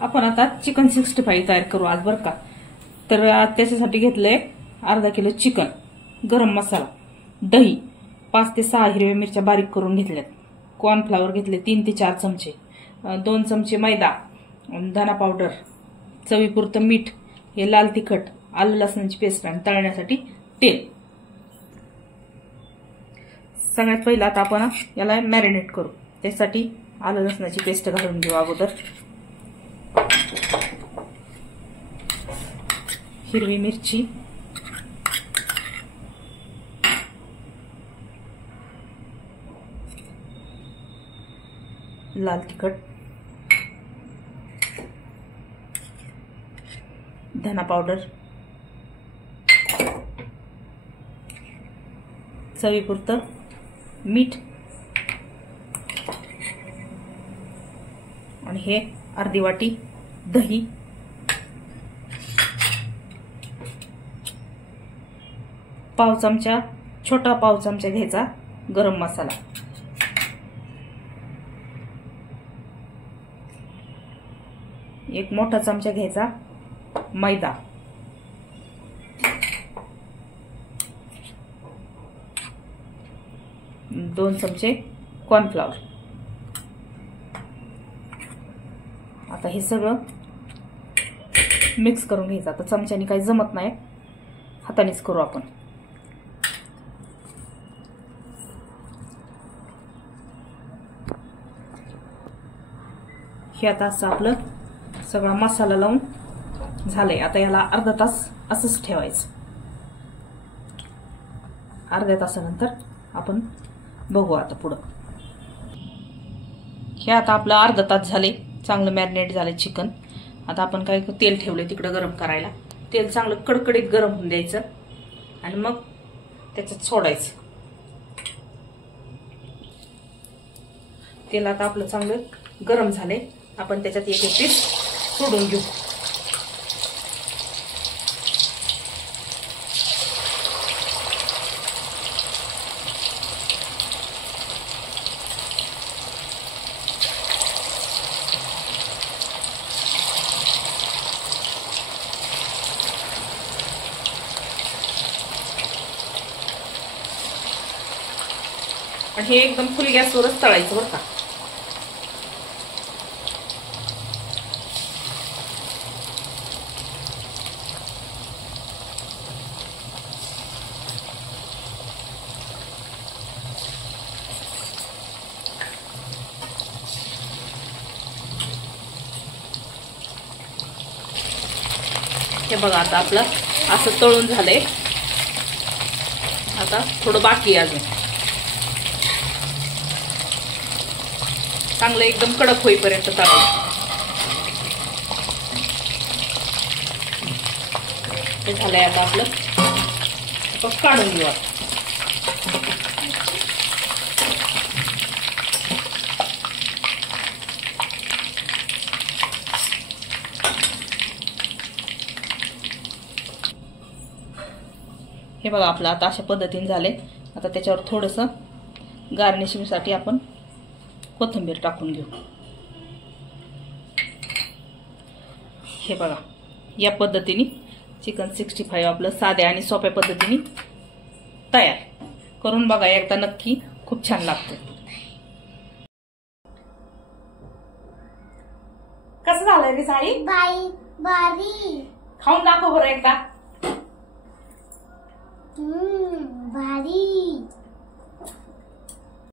आपण आता चिकन 65 तयार करू आज बरं का। तर त्याच्यासाठी घेतलंय अर्धा किलो चिकन, गरम मसाला, दही, 5 ते 6 हिरव्या मिरच्या बारीक करून घेतल्यात, कॉर्नफ्लॉवर घेतले 3 ते 4 चमचे, 2 चमचे मैदा, धना पावडर, चवीपुरतं मीठ, हे लाल तिखट, आलं लसणाची पेस्ट आणि तळण्यासाठी तेल। सगळ्यात पहिला आता आपण याला मॅरिनेट करू। त्यासाठी आलं लसणाची पेस्ट घालून घेऊ अगोदर, हिरवी मिरची, लाल तिखट, धना पावडर, चवीपुरतं मीठ आणि हे अर्धी वाटी दही, पाव चमचा, छोटा पाव चमचा घ्यायचा गरम मसाला, एक मोठा चमचा घ्यायचा मैदा, 2 चमचे कॉर्नफ्लॉवर। आता हे सगळं मिक्स करून घ्यायचं। आता चमच्याने काही जमत नाही, हातानेच करू आपण। हे आता असं आपलं सगळा मसाला लावून झालंय। आता याला अर्धा तास असंच ठेवायचं। अर्ध्या तासानंतर आपण बघू आता पुढं। हे आता आपलं अर्धा तास झाले, चांगलं मॅरिनेट झालंय चिकन। आता आपण काय तेल ठेवलंय तिकडं गरम करायला। तेल चांगलं कडकडीत गरम होऊन द्यायचं आणि मग त्याच्यात सोडायचं। तेल आता आपलं चांगलं गरम झालंय, आपण त्याच्यात एक एक पीस सोडून घेऊ। आणि हे एकदम फुल गॅसवरच तळायचं बरं का। हे बघा आता आपलं असं तळून झालंय। आता थोडं बाकी आहे अजून, चांगलं एकदम कडक होईपर्यंत तळायचं। हे झालंय आता आपलं, आपण काढून घेऊ। हे बघा आपलं आता अशा पद्धतीने झाले। आता त्याच्यावर थोडंसं गार्निशिंगसाठी आपण कोथिंबीर टाकून घेऊ। हे बघा या पद्धतीने चिकन 65 आपलं साध्या आणि सोप्या पद्धतीने तयार। करून बघा एकदा नक्की, खूप छान लागतं। कसं झालंय रे साई? बाई बारी खाऊन दाखव बरं एकदा।